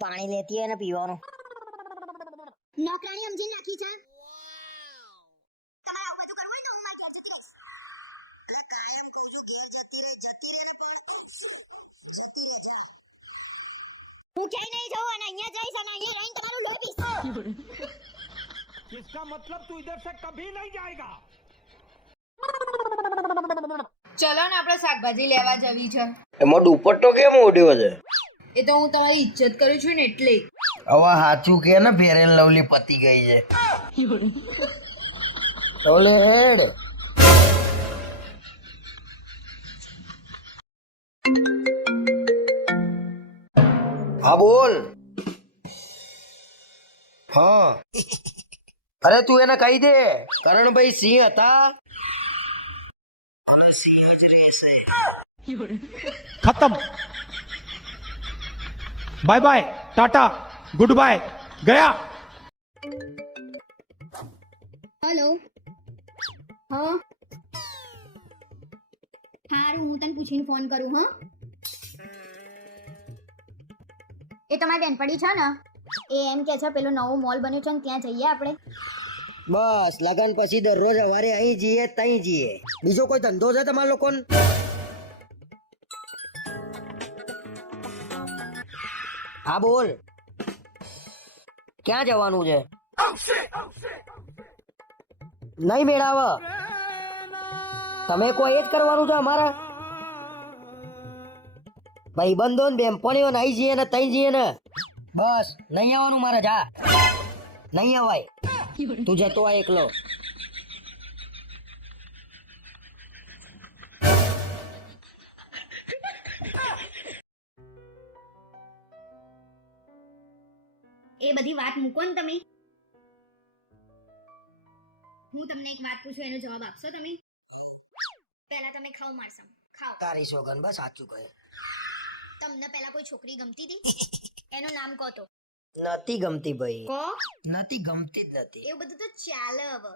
પાણી લેતી હોય ને પીવાનું નોકરાણી સમજીને નાખી છે હું ક્યાંય નહીં જઉં અને અહીંયા જઈશ અને અહીં રહીને તમારું લેવીશ इसका मतलब तू इधर से कभी नहीं जाएगा ચલો ને આપણે શાકભાજી લેવા જવી છે એમાં દુપટ્ટો કેમ ઓઢ્યો છે એ તો હું તમારી ઇજ્જત કરું છું ને એટલે. હવે સાચું કે ને ફેર લવલી પતી ગઈ છે. હા બોલ. હા. અરે તું એને કહી દે. કરણભાઈ સિંહ હતા. ખતમ. Bye bye tata good bye ગયા. હેલો. હા. હારું હું તને પૂછીને ફોન કરું હા? એ તમારી બેનપડી છે ને? એ એમ કે છે પેલો નવો મોલ બન્યો છે ને ત્યાં જઈએ આપણે. બસ લગન પછી દરરોજ સવારે અહીં જઈએ ત્યાં જઈએ. બીજો કોઈ ધંધો છે તમારા લોકોને? હા, બોલ. ક્યાં જવાનું છે? નહીં મેળાવ. તમે કોઈ એ જ કરવાનું છે અમારા? ભાઈબંધો ને બેનપણીઓ ને અહીં જઈએ ને તઈ જઈએ ને. બસ, નહીં આવવાનું મારે, જા. નહીં અવાય તું જતો આ એકલો. એ બધી વાત મૂકો ને તમે. હું તમને એક વાત પૂછું એનો જવાબ આપશો તમે? પહેલા તમે ખાઓ મારસમ ખાઓ. તારી સોગન બસ સાચું કહે. તમને પહેલા કોઈ છોકરી ગમતી હતી? એનું નામ કહો તો. નથી ગમતી ભાઈ. કો નથી ગમતી જ નથી. એવું બધું તો ચાલે હવે.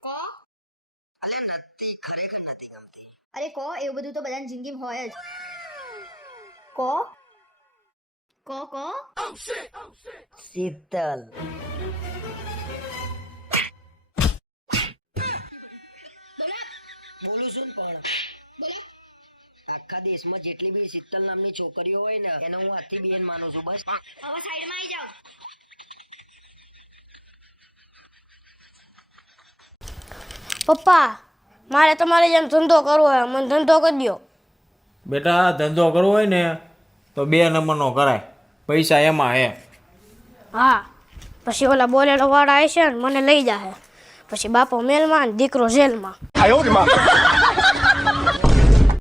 કો ખરેખર નથી ગમતી. અરે કો એવું બધું તો બધાની જિંદગીમાં હોય જ. કો કો કો શીતલ બોલું છું પણ. આખા દેશમાં જેટલી બી શીતલ નામની છોકરીઓ હોય ને એને હું આથી બેન માનું છું બસ. હવે સાઈડમાં આવી જાઓ. પપ્પા મારે તમારે જેમ ધંધો કરવો હોય મને ધંધો કરી દો બેટા ધંધો કરવો હોય ને તો બે નંબરનો કરાય. પૈસા એમાં હે. હા પછી ઓલા બોલેરો વાળા આવશે ને મને લઈ જાહે. પછી બાપો મેલમાં ને દીકરો જેલમાં.